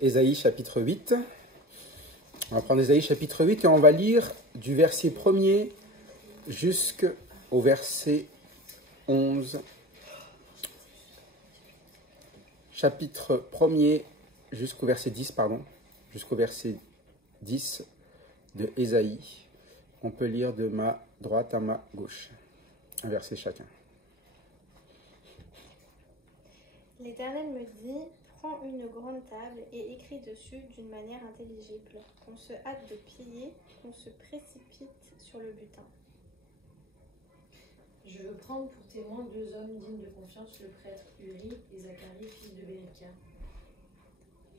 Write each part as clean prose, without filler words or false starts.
Ésaïe chapitre 8. On va prendre Ésaïe chapitre 8 et on va lire du verset 1er jusqu'au verset 11. Chapitre 1er jusqu'au verset 10, jusqu'au verset 10 de Ésaïe. On peut lire de ma droite à ma gauche, un verset chacun. L'Éternel me dit, prends une grande table et écris dessus d'une manière intelligible, qu'on se hâte de plier, qu'on se précipite sur le butin. Je veux prendre pour témoins deux hommes dignes de confiance, le prêtre Uri et Zacharie, fils de Bérékia.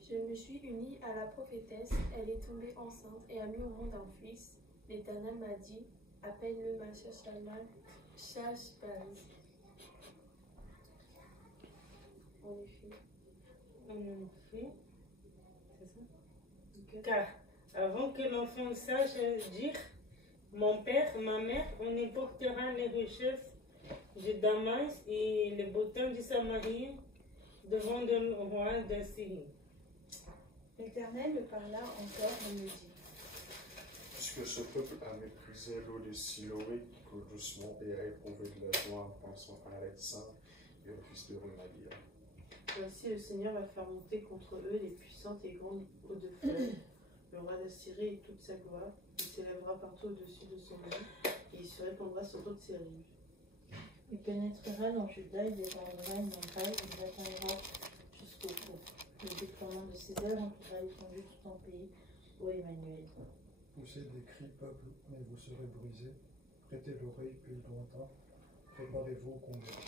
Je me suis unie à la prophétesse, elle est tombée enceinte et a mis au monde un fils. L'Éternel m'a dit, appelle-le Mashashalal, Shashbaz. En effet, c'est ça? Car avant que l'enfant sache dire mon père, ma mère, on éportera les richesses de Damas et les bottins du Samarie devant le roi d'Assyrie. L'Éternel me parla encore et me dit, puisque ce peuple a méprisé l'eau de Siloé, que doucement et réprouvé de la joie en pensant à Alexandre et au fils de Rumalia. Voici, le Seigneur va faire monter contre eux les puissantes et grandes eaux de fleuve. Le roi d'Assyrie et toute sa gloire, il s'élèvera partout au-dessus de son lit, et il se répandra sur toutes ses rives. Il pénétrera dans Juda, il défendra une montagne, il l'atteindra jusqu'au cou. Le déploiement de ses œuvres entourera l'étendue de tout un pays, ô Emmanuel. Poussez des cris, peuple, mais vous serez brisés. Prêtez l'oreille, pays lointain. Préparez-vous au combat.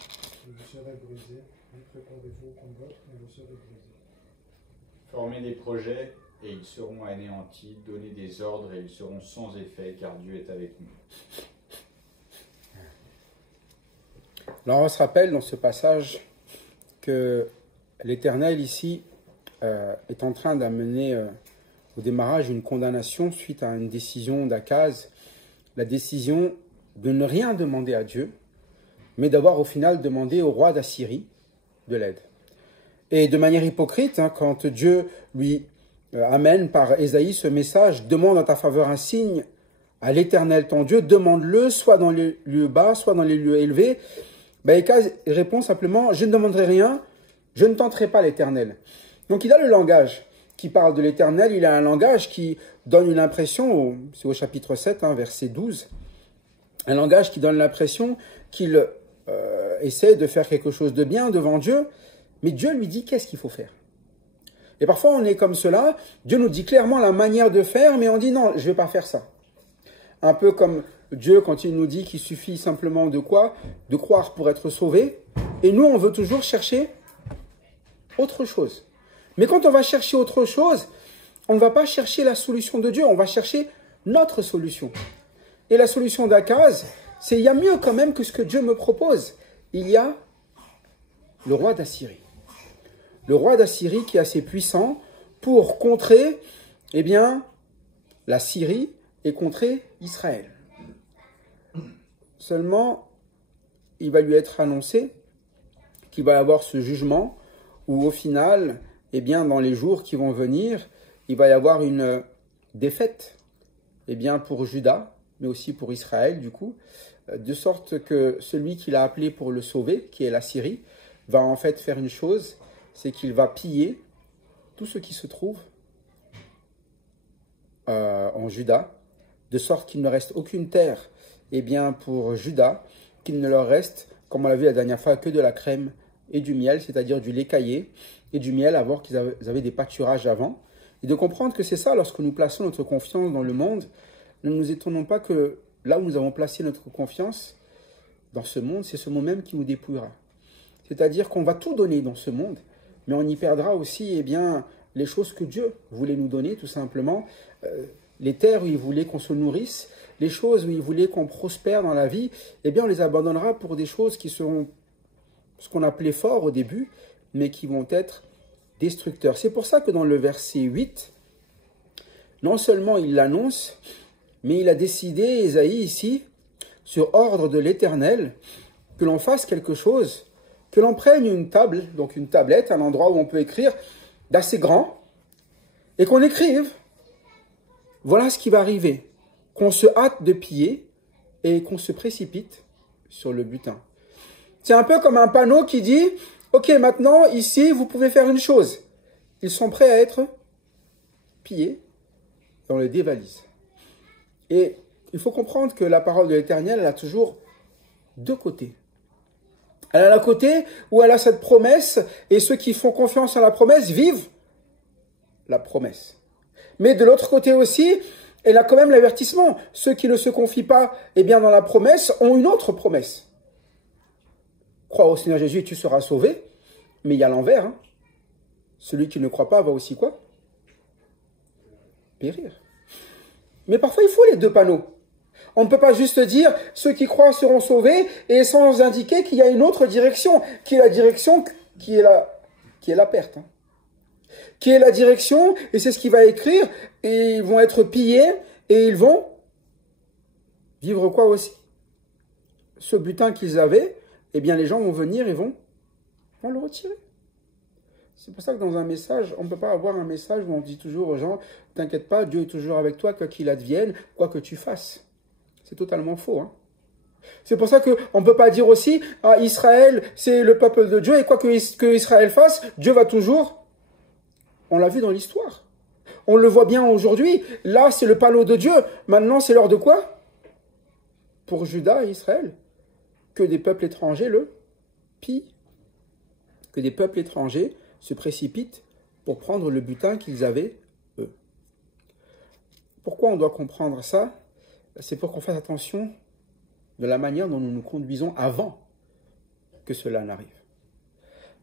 Et vous serez brisés. Oui, préparez-vous au combat, et vous serez brisés. Formez des projets, et ils seront anéantis. Donnez des ordres, et ils seront sans effet, car Dieu est avec nous. Alors on se rappelle dans ce passage que l'Éternel ici est en train d'amener au démarrage une condamnation suite à une décision d'Akaz, la décision de ne rien demander à Dieu, mais d'avoir au final demandé au roi d'Assyrie de l'aide. Et de manière hypocrite, quand Dieu lui amène par Ésaïe ce message, demande en ta faveur un signe à l'Éternel ton Dieu, demande-le soit dans les lieux bas, soit dans les lieux élevés. Akaz répond simplement, je ne demanderai rien, je ne tenterai pas l'Éternel. Donc il a le langage qui parle de l'Éternel, il a un langage qui donne une impression, c'est au chapitre 7, verset 12, un langage qui donne l'impression qu'il essaie de faire quelque chose de bien devant Dieu, mais Dieu lui dit qu'est-ce qu'il faut faire. Et parfois on est comme cela, Dieu nous dit clairement la manière de faire, mais on dit non, je ne vais pas faire ça. Un peu comme Dieu quand il nous dit qu'il suffit simplement de quoi? De croire pour être sauvé, et nous on veut toujours chercher autre chose. Mais quand on va chercher autre chose, on ne va pas chercher la solution de Dieu, on va chercher notre solution. Et la solution d'Akaz, c'est il y a mieux quand même que ce que Dieu me propose. Il y a le roi d'Assyrie. Le roi d'Assyrie qui est assez puissant pour contrer, la Syrie et contrer Israël. Seulement, il va lui être annoncé qu'il va y avoir ce jugement où au final, dans les jours qui vont venir, il va y avoir une défaite pour Juda, mais aussi pour Israël du coup, de sorte que celui qu'il a appelé pour le sauver, qui est la Syrie, va en fait faire une chose, c'est qu'il va piller tout ce qui se trouve en Juda, de sorte qu'il ne reste aucune terre pour Juda, qu'il ne leur reste, comme on l'a vu la dernière fois, que de la crème et du miel, c'est-à-dire du lait caillé et du miel, à voir qu'ils avaient des pâturages avant. Et de comprendre que c'est ça, lorsque nous plaçons notre confiance dans le monde, ne nous étonnons pas que là où nous avons placé notre confiance dans ce monde, c'est ce monde même qui nous dépouillera. C'est-à-dire qu'on va tout donner dans ce monde, mais on y perdra aussi les choses que Dieu voulait nous donner, tout simplement. Les terres où il voulait qu'on se nourrisse, les choses où il voulait qu'on prospère dans la vie, on les abandonnera pour des choses qui seront ce qu'on appelait fort au début, mais qui vont être destructeurs. C'est pour ça que dans le verset 8, non seulement il l'annonce, mais il a décidé, Ésaïe ici, sur ordre de l'Éternel, que l'on fasse quelque chose, que l'on prenne une table, donc une tablette, un endroit où on peut écrire, d'assez grand, et qu'on écrive, voilà ce qui va arriver. Qu'on se hâte de piller et qu'on se précipite sur le butin. C'est un peu comme un panneau qui dit, ok, maintenant, ici, vous pouvez faire une chose. Ils sont prêts à être pillés et on les dévalise. Et il faut comprendre que la parole de l'Éternel, elle a toujours deux côtés. Elle a le côté où elle a cette promesse, et ceux qui font confiance à la promesse vivent la promesse. Mais de l'autre côté aussi, elle a quand même l'avertissement. Ceux qui ne se confient pas dans la promesse ont une autre promesse. Crois au Seigneur Jésus et tu seras sauvé. Mais il y a l'envers. Hein. Celui qui ne croit pas va aussi quoi? Périr. Mais parfois, il faut les deux panneaux. On ne peut pas juste dire ceux qui croient seront sauvés et sans indiquer qu'il y a une autre direction, qui est la direction qui est la perte. Hein. Qui est la direction, et c'est ce qu'il va écrire, et ils vont être pillés, et ils vont vivre quoi aussi? Ce butin qu'ils avaient, les gens vont venir et vont le retirer. C'est pour ça que dans un message, on ne peut pas avoir un message où on dit toujours aux gens, t'inquiète pas, Dieu est toujours avec toi, quoi qu'il advienne, quoi que tu fasses. C'est totalement faux. Hein. C'est pour ça qu'on ne peut pas dire aussi, Israël, c'est le peuple de Dieu, et quoi que Israël fasse, Dieu va toujours... On l'a vu dans l'histoire. On le voit bien aujourd'hui. Là, c'est le panneau de Dieu. Maintenant, c'est l'heure de quoi? Pour Juda et Israël. Que des peuples étrangers le pillent. Que des peuples étrangers se précipitent pour prendre le butin qu'ils avaient, eux. Pourquoi on doit comprendre ça? C'est pour qu'on fasse attention de la manière dont nous nous conduisons avant que cela n'arrive.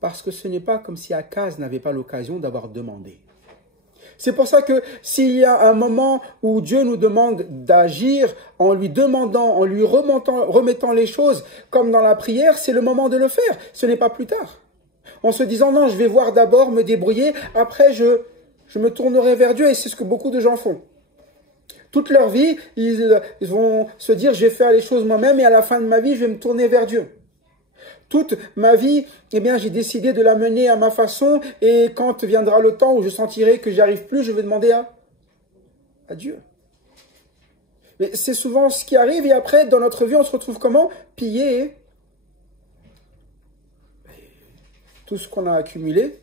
Parce que ce n'est pas comme si Akaz n'avait pas l'occasion d'avoir demandé. C'est pour ça que s'il y a un moment où Dieu nous demande d'agir en lui demandant, en lui remettant les choses comme dans la prière, c'est le moment de le faire. Ce n'est pas plus tard. En se disant non, je vais voir d'abord, me débrouiller, après je me tournerai vers Dieu, et c'est ce que beaucoup de gens font. Toute leur vie, ils vont se dire je vais faire les choses moi-même et à la fin de ma vie, je vais me tourner vers Dieu. Toute ma vie, j'ai décidé de la mener à ma façon, et quand viendra le temps où je sentirai que j'y arrive plus, je vais demander à Dieu. Mais c'est souvent ce qui arrive, et après, dans notre vie, on se retrouve comment? Pillé. Tout ce qu'on a accumulé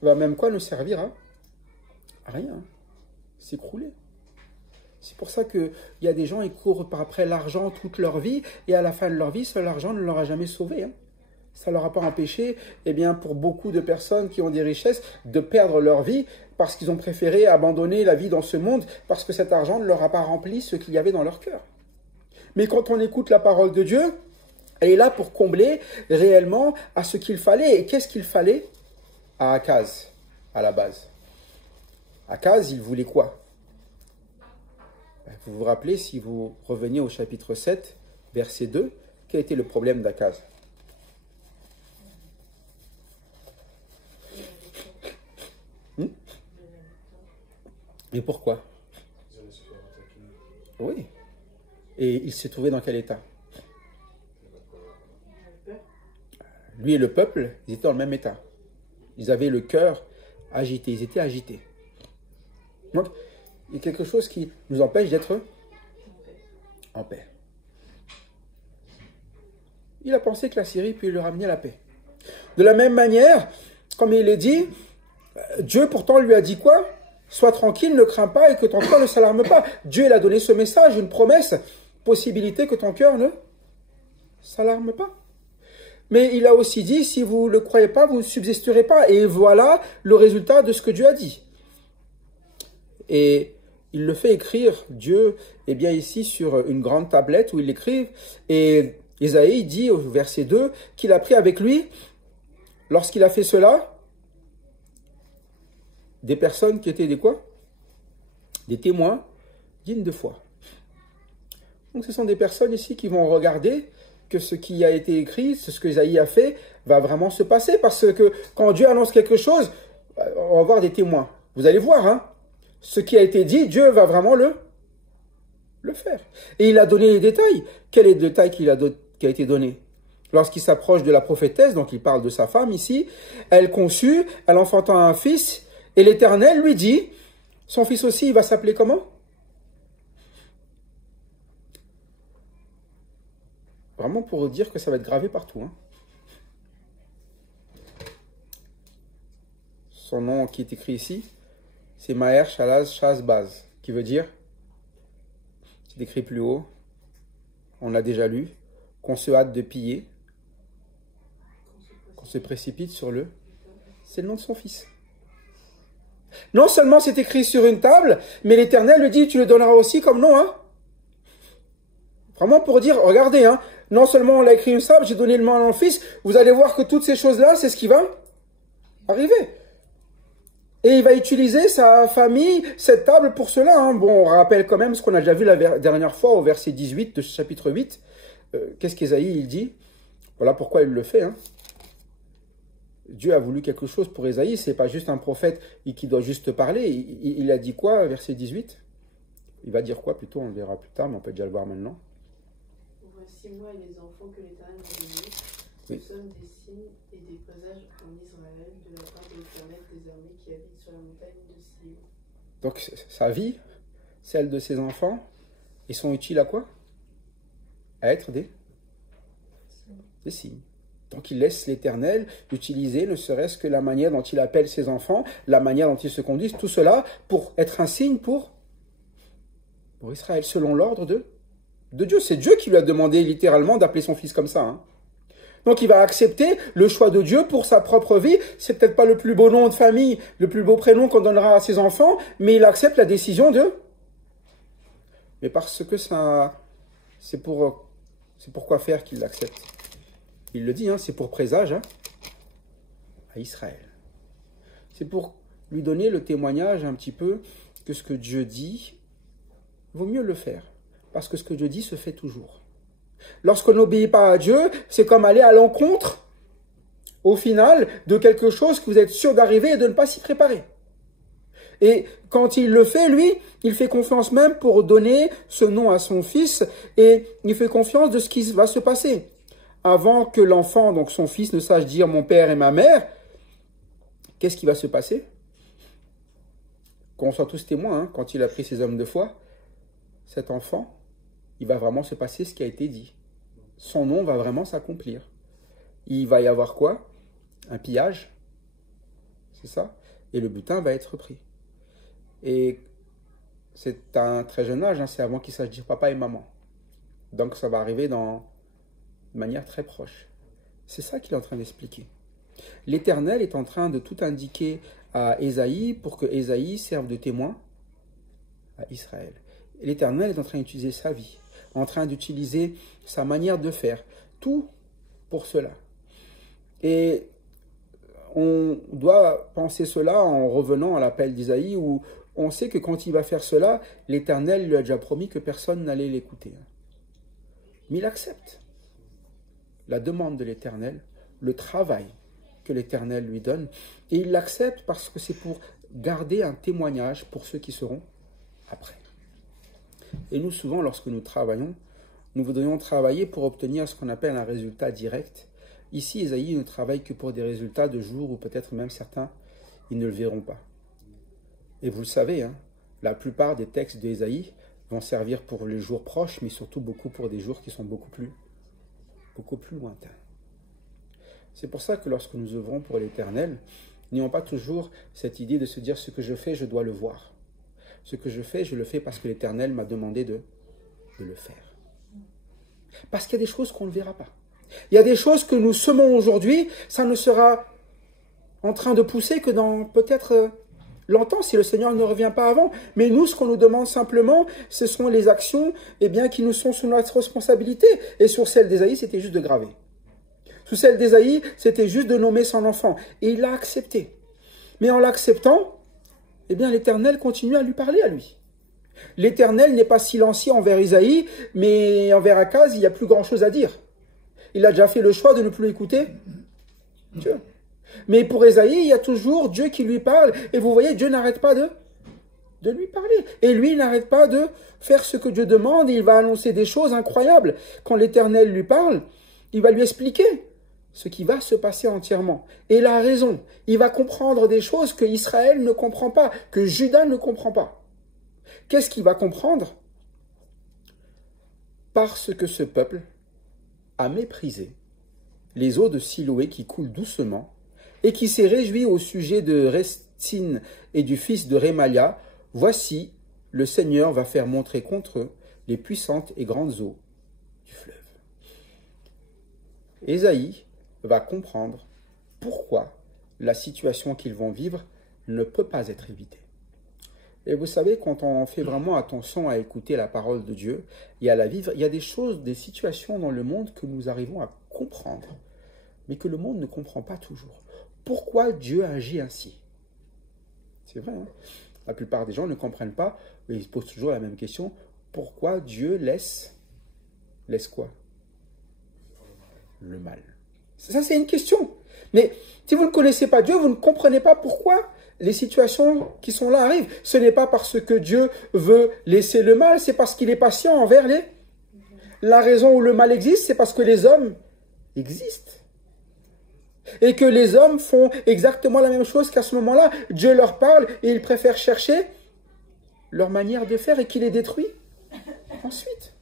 va même quoi nous servir à rien. S'écrouler. C'est pour ça qu'il y a des gens qui courent après l'argent toute leur vie, et à la fin de leur vie, l'argent ne leur a jamais sauvé. Hein. Ça ne leur a pas empêché, pour beaucoup de personnes qui ont des richesses, de perdre leur vie parce qu'ils ont préféré abandonner la vie dans ce monde, parce que cet argent ne leur a pas rempli ce qu'il y avait dans leur cœur. Mais quand on écoute la parole de Dieu, elle est là pour combler réellement à ce qu'il fallait. Et qu'est-ce qu'il fallait à Akaz, à la base? Akaz, il voulait quoi? Vous vous rappelez, si vous reveniez au chapitre 7, verset 2, quel était le problème d'Akaz? Et pourquoi? Oui. Et il s'est trouvé dans quel état? Lui et le peuple, ils étaient dans le même état. Ils avaient le cœur agité, ils étaient agités. Donc, il y a quelque chose qui nous empêche d'être en paix. Il a pensé que la Syrie peut le ramener à la paix. De la même manière, comme il est dit, Dieu pourtant lui a dit quoi? Sois tranquille, ne crains pas et que ton cœur ne s'alarme pas. Dieu il a donné ce message, une promesse, possibilité que ton cœur ne s'alarme pas. Mais il a aussi dit, si vous ne le croyez pas, vous ne subsisterez pas. Et voilà le résultat de ce que Dieu a dit. Et il le fait écrire, Dieu, ici sur une grande tablette où il l'écrive. Et Isaïe dit au verset 2 qu'il a pris avec lui, lorsqu'il a fait cela, des personnes qui étaient des quoi? Des témoins dignes de foi. Donc ce sont des personnes ici qui vont regarder que ce qui a été écrit, ce que Isaïe a fait, va vraiment se passer. Parce que quand Dieu annonce quelque chose, on va voir des témoins. Vous allez voir, hein, ce qui a été dit, Dieu va vraiment le faire. Et il a donné les détails. Quel est le détail qui a été donné? Lorsqu'il s'approche de la prophétesse, donc il parle de sa femme ici, elle conçut, elle enfanta un fils, et l'Éternel lui dit, Son fils aussi, il va s'appeler comment? Vraiment pour dire que ça va être gravé partout. Hein. Son nom qui est écrit ici, c'est Maher Shalaz Shazbaz, qui veut dire, c'est écrit plus haut, on l'a déjà lu, qu'on se hâte de piller, qu'on se précipite sur le... C'est le nom de son fils. Non seulement c'est écrit sur une table, mais l'Éternel lui dit, tu le donneras aussi comme nom. Hein. Vraiment pour dire, regardez, hein, non seulement on l'a écrit une table, j'ai donné le nom à mon fils, vous allez voir que toutes ces choses-là, c'est ce qui va arriver. Et il va utiliser sa famille, cette table pour cela. Hein. Bon, on rappelle quand même ce qu'on a déjà vu la dernière fois au verset 18 de ce chapitre 8. Qu'est-ce qu'Ésaïe il dit? Voilà pourquoi il le fait. Hein. Dieu a voulu quelque chose pour Ésaïe. C'est pas juste un prophète qui doit juste parler. Il a dit quoi, verset 18? Il va dire quoi plutôt? On le verra plus tard, mais on peut déjà le voir maintenant. Voici moi et les enfants que l'Éternel m'a donnés. Nous sommes des signes et des présages en Israël de la part de l'Éternel des armées qui habite sur la montagne de Sion. Donc sa vie, celle de ses enfants, ils sont utiles à quoi? À être des signes. Donc il laisse l'Éternel utiliser ne serait-ce que la manière dont il appelle ses enfants, la manière dont ils se conduisent, tout cela pour être un signe pour Israël, selon l'ordre de Dieu. C'est Dieu qui lui a demandé littéralement d'appeler son fils comme ça. Hein. Donc il va accepter le choix de Dieu pour sa propre vie. C'est peut-être pas le plus beau nom de famille, le plus beau prénom qu'on donnera à ses enfants, mais il accepte la décision de... Mais parce que ça... C'est pour quoi faire qu'il l'accepte. Il le dit, hein, c'est pour présage hein, à Israël. C'est pour lui donner le témoignage un petit peu que ce que Dieu dit, vaut mieux le faire. Parce que ce que Dieu dit se fait toujours. Lorsqu'on n'obéit pas à Dieu, c'est comme aller à l'encontre, au final, de quelque chose que vous êtes sûr d'arriver et de ne pas s'y préparer. Et quand il le fait, lui, il fait confiance même pour donner ce nom à son fils et il fait confiance de ce qui va se passer. Avant que l'enfant, donc son fils, ne sache dire mon père et ma mère, qu'est-ce qui va se passer? Qu'on soit tous témoins, hein, quand il a pris ses hommes de foi, cet enfant, il va vraiment se passer ce qui a été dit. Son nom va vraiment s'accomplir. Il va y avoir quoi? Un pillage, c'est ça? Et le butin va être pris. Et c'est à un très jeune âge, hein, c'est avant qu'il sache dire papa et maman. Donc ça va arriver de manière très proche. C'est ça qu'il est en train d'expliquer. L'Éternel est en train de tout indiquer à Ésaïe pour que Ésaïe serve de témoin à Israël. L'Éternel est en train d'utiliser sa vie, en train d'utiliser sa manière de faire, tout pour cela. Et on doit penser cela en revenant à l'appel d'Isaïe où on sait que quand il va faire cela, l'Éternel lui a déjà promis que personne n'allait l'écouter. Mais il accepte la demande de l'Éternel, le travail que l'Éternel lui donne, et il l'accepte parce que c'est pour garder un témoignage pour ceux qui seront après. Et nous, souvent, lorsque nous travaillons, nous voudrions travailler pour obtenir ce qu'on appelle un résultat direct. Ici, Ésaïe ne travaille que pour des résultats de jour, ou peut-être même certains, ils ne le verront pas. Et vous le savez, hein, la plupart des textes d'Ésaïe vont servir pour les jours proches, mais surtout beaucoup pour des jours qui sont beaucoup plus lointains. C'est pour ça que lorsque nous œuvrons pour l'Éternel, n'ayons pas toujours cette idée de se dire ce que je fais, je dois le voir. Ce que je fais, je le fais parce que l'Éternel m'a demandé de le faire. Parce qu'il y a des choses qu'on ne verra pas. Il y a des choses que nous semons aujourd'hui, ça ne sera en train de pousser que dans peut-être longtemps, si le Seigneur ne revient pas avant. Mais nous, ce qu'on nous demande simplement, ce sont les actions qui nous sont sous notre responsabilité. Et sur celle d'Ésaïe, c'était juste de graver. Sous celle d'Ésaïe, c'était juste de nommer son enfant. Et il l'a accepté. Mais en l'acceptant, l'Éternel continue à lui parler à lui. L'Éternel n'est pas silencieux envers Isaïe, mais envers Akaz, il n'y a plus grand-chose à dire. Il a déjà fait le choix de ne plus écouter Dieu. Mais pour Ésaïe, il y a toujours Dieu qui lui parle. Et vous voyez, Dieu n'arrête pas de lui parler. Et lui, il n'arrête pas de faire ce que Dieu demande. Il va annoncer des choses incroyables. Quand l'Éternel lui parle, il va lui expliquer ce qui va se passer entièrement. Et il a raison. Il va comprendre des choses que Israël ne comprend pas, que Juda ne comprend pas. Qu'est-ce qu'il va comprendre? Parce que ce peuple a méprisé les eaux de Siloé qui coulent doucement et qui s'est réjoui au sujet de Restin et du fils de Rémalia. Voici, le Seigneur va faire montrer contre eux les puissantes et grandes eaux du fleuve. Ésaïe va comprendre pourquoi la situation qu'ils vont vivre ne peut pas être évitée. Et vous savez, quand on fait vraiment attention à écouter la parole de Dieu et à la vivre, il y a des choses, des situations dans le monde que nous arrivons à comprendre, mais que le monde ne comprend pas toujours. Pourquoi Dieu agit ainsi? C'est vrai, hein? La plupart des gens ne comprennent pas, et ils se posent toujours la même question, pourquoi Dieu laisse quoi? Le mal. Ça, c'est une question. Mais si vous ne connaissez pas Dieu, vous ne comprenez pas pourquoi les situations qui sont là arrivent. Ce n'est pas parce que Dieu veut laisser le mal, c'est parce qu'il est patient envers les... La raison où le mal existe, c'est parce que les hommes existent. Et que les hommes font exactement la même chose qu'à ce moment-là. Dieu leur parle et ils préfèrent chercher leur manière de faire et qu'il les détruit ensuite.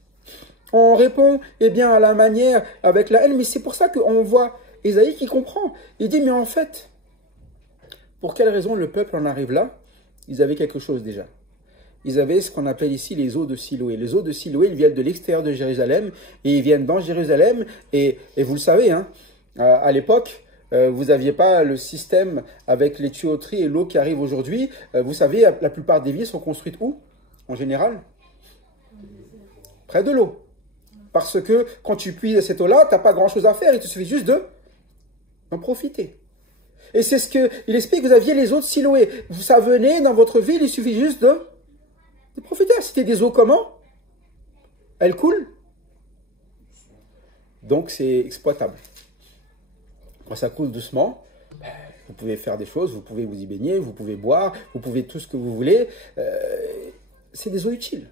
On répond à la manière avec la haine, mais c'est pour ça qu'on voit Ésaïe qui comprend. Il dit, mais en fait, pour quelle raison le peuple en arrive là? Ils avaient quelque chose déjà. Ils avaient ce qu'on appelle ici les eaux de Siloé. Les eaux de Siloé, ils viennent de l'extérieur de Jérusalem et ils viennent dans Jérusalem. Et vous le savez, hein, à l'époque, vous n'aviez pas le système avec les tuyauteries et l'eau qui arrive aujourd'hui. Vous savez, la plupart des villes sont construites où, en général? Près de l'eau. Parce que quand tu puises cette eau-là, tu n'as pas grand-chose à faire. Il te suffit juste d'en profiter. Et c'est ce qu'il explique. Vous aviez les eaux de Siloé. Ça venait dans votre ville, il suffit juste de profiter. C'était des eaux comment? Elles coulent. Donc c'est exploitable. Quand ça coule doucement, vous pouvez faire des choses, vous pouvez vous y baigner, vous pouvez boire, vous pouvez tout ce que vous voulez. C'est des eaux utiles.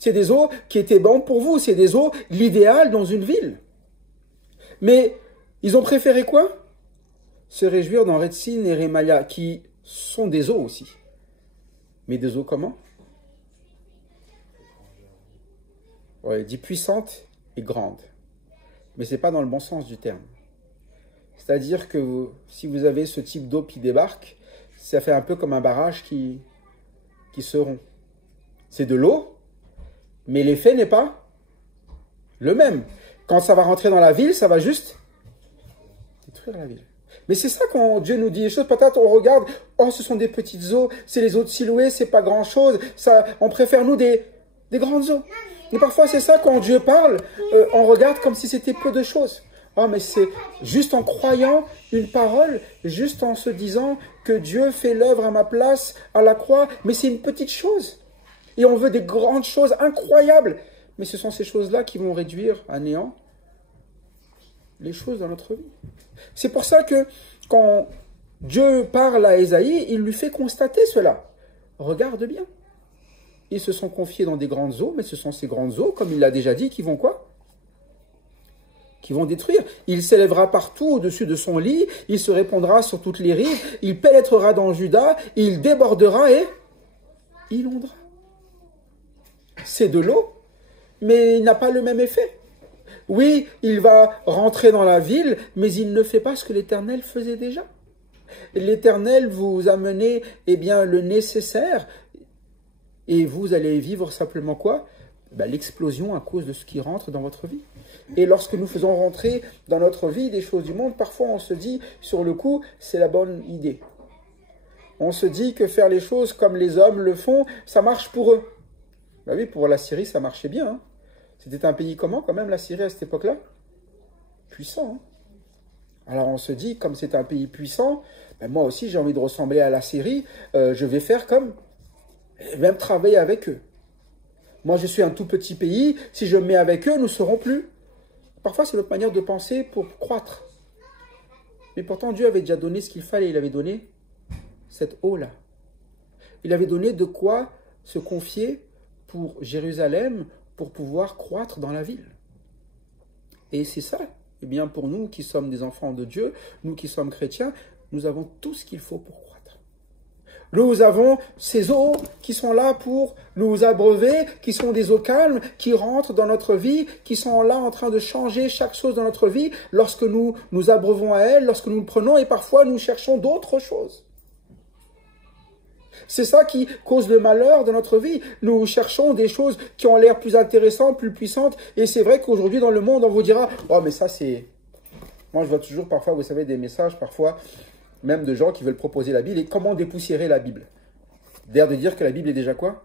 C'est des eaux qui étaient bonnes pour vous. C'est des eaux, l'idéal dans une ville. Mais ils ont préféré quoi? Se réjouir dans Retsin et Rémalia, qui sont des eaux aussi. Mais des eaux comment? Ouais, dit puissantes et grandes. Mais ce n'est pas dans le bon sens du terme. C'est-à-dire que si vous avez ce type d'eau qui débarque, ça fait un peu comme un barrage qui se rompt. C'est de l'eau, mais l'effet n'est pas le même. Quand ça va rentrer dans la ville, ça va juste détruire la ville. Mais c'est ça quand Dieu nous dit les choses. Peut-être on regarde, oh ce sont des petites eaux, c'est les eaux de Siloé, c'est pas grand-chose. On préfère nous des grandes eaux. Et parfois c'est ça quand Dieu parle, on regarde comme si c'était peu de choses. Oh mais c'est juste en croyant une parole, juste en se disant que Dieu fait l'œuvre à ma place, à la croix, mais c'est une petite chose. Et on veut des grandes choses incroyables. Mais ce sont ces choses-là qui vont réduire à néant les choses dans notre vie. C'est pour ça que quand Dieu parle à Ésaïe, il lui fait constater cela. Regarde bien. Ils se sont confiés dans des grandes eaux, mais ce sont ces grandes eaux, comme il l'a déjà dit, qui vont quoi? Qui vont détruire. Il s'élèvera partout au-dessus de son lit, il se répandra sur toutes les rives, il pénétrera dans Juda, il débordera et inondera. C'est de l'eau, mais il n'a pas le même effet. Oui, il va rentrer dans la ville, mais il ne fait pas ce que l'Éternel faisait déjà. L'Éternel vous a mené le nécessaire, et vous allez vivre simplement quoi? L'explosion à cause de ce qui rentre dans votre vie. Et lorsque nous faisons rentrer dans notre vie des choses du monde, parfois on se dit, sur le coup, c'est la bonne idée. On se dit que faire les choses comme les hommes le font, ça marche pour eux. Ben oui, pour la Syrie, ça marchait bien. Hein. C'était un pays comment, quand même, la Syrie, à cette époque-là? Puissant. Hein. Alors on se dit, comme c'est un pays puissant, moi aussi j'ai envie de ressembler à la Syrie, je vais faire comme, même travailler avec eux. Moi je suis un tout petit pays, si je me mets avec eux, nous ne serons plus. Parfois c'est notre manière de penser pour croître. Mais pourtant Dieu avait déjà donné ce qu'il fallait, il avait donné cette eau-là. Il avait donné de quoi se confier pour Jérusalem, pour pouvoir croître dans la ville. Et c'est ça Eh bien, pour nous qui sommes des enfants de Dieu, nous qui sommes chrétiens, nous avons tout ce qu'il faut pour croître. Nous avons ces eaux qui sont là pour nous abreuver, qui sont des eaux calmes, qui rentrent dans notre vie, qui sont là en train de changer chaque chose dans notre vie lorsque nous nous abreuvons à elles, lorsque nous le prenons, et parfois nous cherchons d'autres choses. C'est ça qui cause le malheur de notre vie. Nous cherchons des choses qui ont l'air plus intéressantes, plus puissantes, et c'est vrai qu'aujourd'hui dans le monde, on vous dira « Oh, mais ça c'est... » Moi je vois toujours parfois, vous savez, des messages parfois, même de gens qui veulent proposer la Bible, et comment dépoussiérer la Bible. D'air de dire que la Bible est déjà quoi?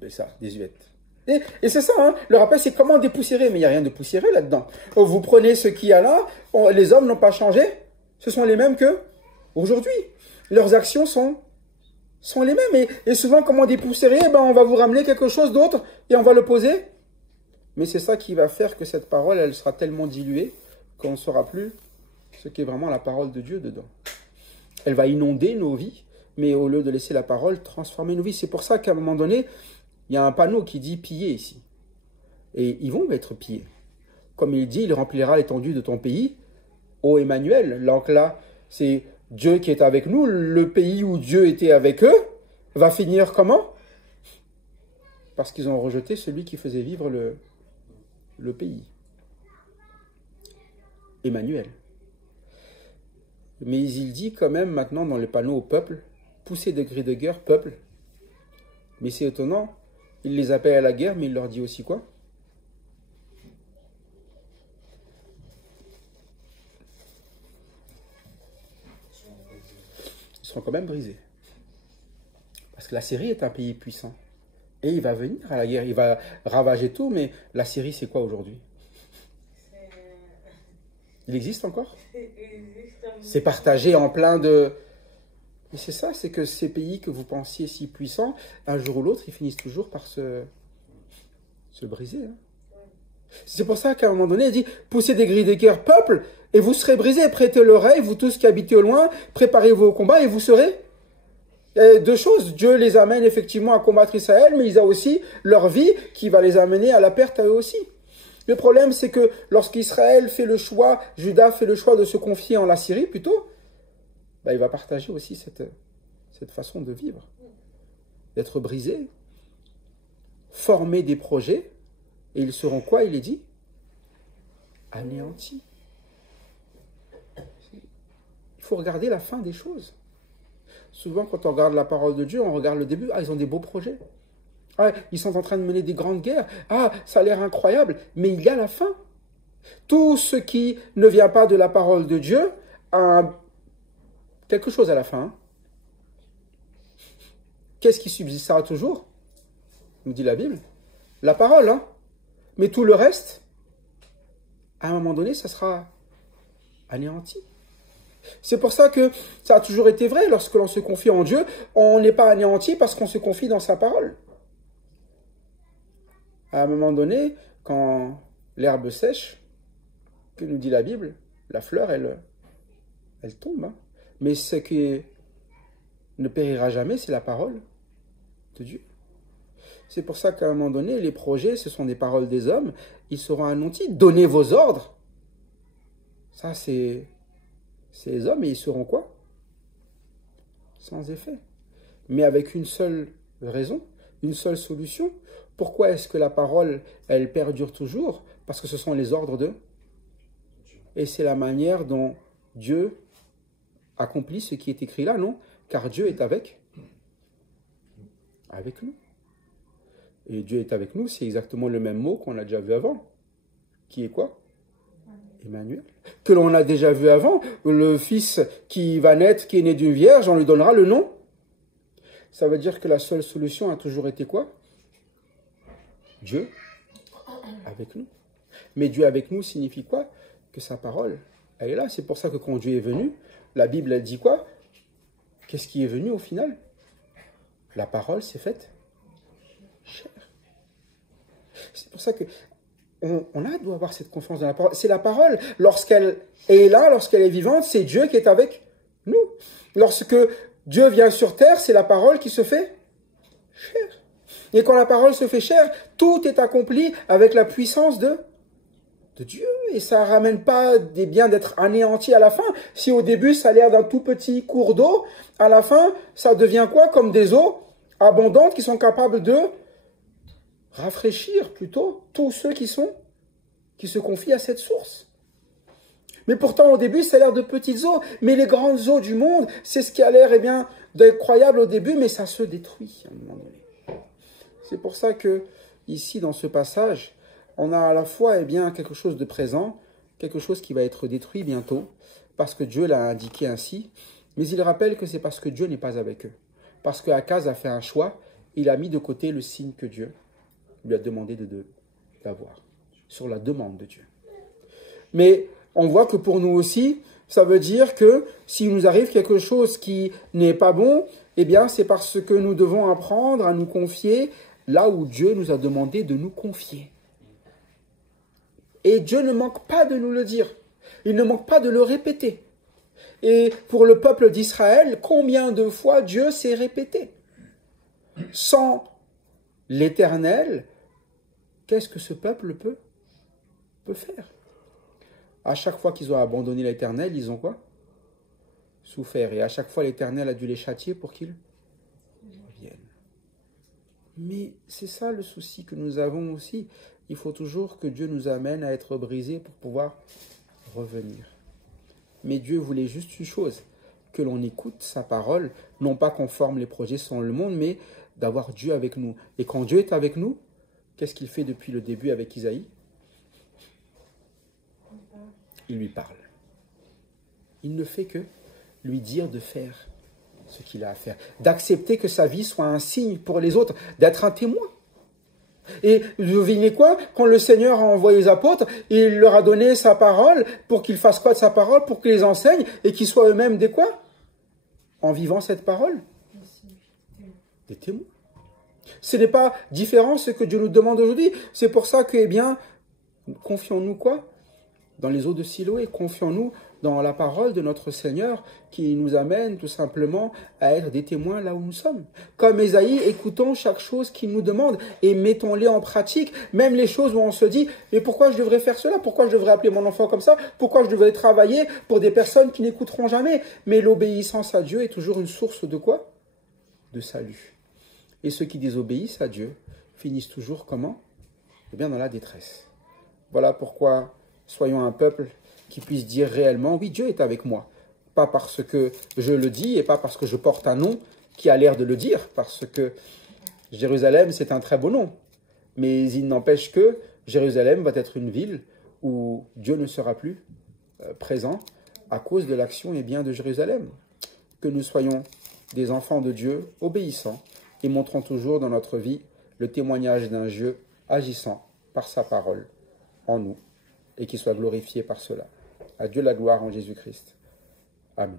C'est ça, désuète. Et c'est ça, hein, le rappel, c'est comment dépoussiérer, mais il n'y a rien de poussiéreux là-dedans. Vous prenez ce qu'il y a là, les hommes n'ont pas changé, ce sont les mêmes que aujourd'hui. Leurs actions sont les mêmes. Et souvent, comment dépoussiérer? On va vous ramener quelque chose d'autre et on va le poser. Mais c'est ça qui va faire que cette parole, elle sera tellement diluée qu'on ne saura plus ce qui est vraiment la parole de Dieu dedans. Elle va inonder nos vies, mais au lieu de laisser la parole transformer nos vies. C'est pour ça qu'à un moment donné, il y a un panneau qui dit « piller » ici. Et ils vont être pillés. Comme il dit, il remplira l'étendue de ton pays, ô Emmanuel. Donc là, c'est Dieu qui est avec nous. Le pays où Dieu était avec eux va finir comment? Parce qu'ils ont rejeté celui qui faisait vivre le pays. Emmanuel. Mais il dit quand même maintenant dans le panneau au peuple, poussez de cris de guerre, peuple. Mais c'est étonnant, il les appelle à la guerre, mais il leur dit aussi quoi? Ils seront quand même brisés. Parce que la Syrie est un pays puissant. Et il va venir à la guerre, il va ravager tout, mais la Syrie c'est quoi aujourd'hui? Il existe encore? C'est partagé en plein de... Et c'est ça, c'est que ces pays que vous pensiez si puissants, un jour ou l'autre, ils finissent toujours par se briser. Hein. C'est pour ça qu'à un moment donné, il dit, poussez des grilles de guerre, peuple, et vous serez brisés. Prêtez l'oreille, vous tous qui habitez au loin, préparez-vous au combat et vous serez... Deux choses, Dieu les amène effectivement à combattre Israël, mais il a aussi leur vie qui va les amener à la perte à eux aussi. Le problème, c'est que lorsqu'Israël fait le choix, Juda fait le choix de se confier en la Syrie plutôt, il va partager aussi cette façon de vivre, d'être brisé, former des projets, et ils seront quoi, il est dit? Anéantis. Il faut regarder la fin des choses. Souvent, quand on regarde la parole de Dieu, on regarde le début, ils ont des beaux projets. Ah, ils sont en train de mener des grandes guerres. Ah, ça a l'air incroyable. Mais il y a la fin. Tout ce qui ne vient pas de la parole de Dieu a quelque chose à la fin. Hein. Qu'est-ce qui subsistera toujours? Nous dit la Bible. La parole. Hein. Mais tout le reste, à un moment donné, ça sera anéanti. C'est pour ça que ça a toujours été vrai. Lorsque l'on se confie en Dieu, on n'est pas anéanti parce qu'on se confie dans sa parole. À un moment donné, quand l'herbe sèche, que nous dit la Bible, la fleur, elle tombe. Hein. Mais ce qui ne périra jamais, c'est la parole de Dieu. C'est pour ça qu'à un moment donné, les projets, ce sont des paroles des hommes. Ils seront anéantis. Donnez vos ordres. Ça, c'est les hommes, et ils seront quoi? Sans effet. Mais avec une seule raison, une seule solution. Pourquoi est-ce que la parole, elle perdure toujours? Parce que ce sont les ordres de... Et c'est la manière dont Dieu accomplit ce qui est écrit là, non? Car Dieu est avec nous. Et Dieu est avec nous, c'est exactement le même mot qu'on a déjà vu avant. Qui est quoi? Emmanuel. Que l'on a déjà vu avant, le fils qui va naître, qui est né d'une vierge, on lui donnera le nom. Ça veut dire que la seule solution a toujours été quoi? Dieu avec nous. Mais Dieu avec nous signifie quoi? Que sa parole, elle est là. C'est pour ça que quand Dieu est venu, la Bible, elle dit quoi? Qu'est-ce qui est venu au final? La parole s'est faite chair. C'est pour ça que doit avoir cette confiance dans la parole. C'est la parole. Lorsqu'elle est là, lorsqu'elle est vivante, c'est Dieu qui est avec nous. Lorsque Dieu vient sur terre, c'est la parole qui se fait chair. Et quand la parole se fait chair, tout est accompli avec la puissance de de Dieu. Et ça ne ramène pas des biens d'être anéantis à la fin. Si au début, ça a l'air d'un tout petit cours d'eau, à la fin, ça devient quoi? Comme des eaux abondantes qui sont capables de rafraîchir plutôt tous ceux qui se confient à cette source. Mais pourtant, au début, ça a l'air de petites eaux. Mais les grandes eaux du monde, c'est ce qui a l'air, d'incroyable au début, mais ça se détruit à un moment donné. C'est pour ça que, ici, dans ce passage, on a à la fois, quelque chose de présent, quelque chose qui va être détruit bientôt, parce que Dieu l'a indiqué ainsi. Mais il rappelle que c'est parce que Dieu n'est pas avec eux. Parce que Akaz a fait un choix, il a mis de côté le signe que Dieu lui a demandé d'avoir, sur la demande de Dieu. Mais on voit que pour nous aussi, ça veut dire que s'il nous arrive quelque chose qui n'est pas bon, c'est parce que nous devons apprendre à nous confier là où Dieu nous a demandé de nous confier. Et Dieu ne manque pas de nous le dire. Il ne manque pas de le répéter. Et pour le peuple d'Israël, combien de fois Dieu s'est répété? Sans l'Éternel, qu'est-ce que ce peuple peut faire? À chaque fois qu'ils ont abandonné l'Éternel, ils ont quoi? Souffert. Et à chaque fois, l'Éternel a dû les châtier pour qu'ils reviennent. Mais c'est ça le souci que nous avons aussi. Il faut toujours que Dieu nous amène à être brisés pour pouvoir revenir. Mais Dieu voulait juste une chose, que l'on écoute sa parole, non pas qu'on forme les projets selon le monde, mais d'avoir Dieu avec nous. Et quand Dieu est avec nous, qu'est-ce qu'il fait depuis le début avec Isaïe? Il lui parle. Il ne fait que lui dire de faire ce qu'il a à faire, d'accepter que sa vie soit un signe pour les autres, d'être un témoin. Et devinez quoi? Quand le Seigneur a envoyé les apôtres, il leur a donné sa parole pour qu'ils fassent quoi de sa parole? Pour qu'ils les enseignent et qu'ils soient eux-mêmes des quoi? En vivant cette parole? Des témoins. Ce n'est pas différent ce que Dieu nous demande aujourd'hui. C'est pour ça que, confions-nous quoi? Dans les eaux de Siloé, confions-nous dans la parole de notre Seigneur qui nous amène tout simplement à être des témoins là où nous sommes. Comme Ésaïe, écoutons chaque chose qu'il nous demande et mettons-les en pratique, même les choses où on se dit « Mais pourquoi je devrais faire cela? Pourquoi je devrais appeler mon enfant comme ça? Pourquoi je devrais travailler pour des personnes qui n'écouteront jamais ?» Mais l'obéissance à Dieu est toujours une source de quoi? De salut. Et ceux qui désobéissent à Dieu finissent toujours comment? Dans la détresse. Voilà pourquoi soyons un peuple qui puisse dire réellement, oui, Dieu est avec moi. Pas parce que je le dis et pas parce que je porte un nom qui a l'air de le dire, parce que Jérusalem, c'est un très beau nom. Mais il n'empêche que Jérusalem va être une ville où Dieu ne sera plus présent à cause de l'action de Jérusalem. Que nous soyons des enfants de Dieu obéissants et montrons toujours dans notre vie le témoignage d'un Dieu agissant par sa parole en nous et qui soit glorifié par cela. À Dieu la gloire en Jésus-Christ. Amen.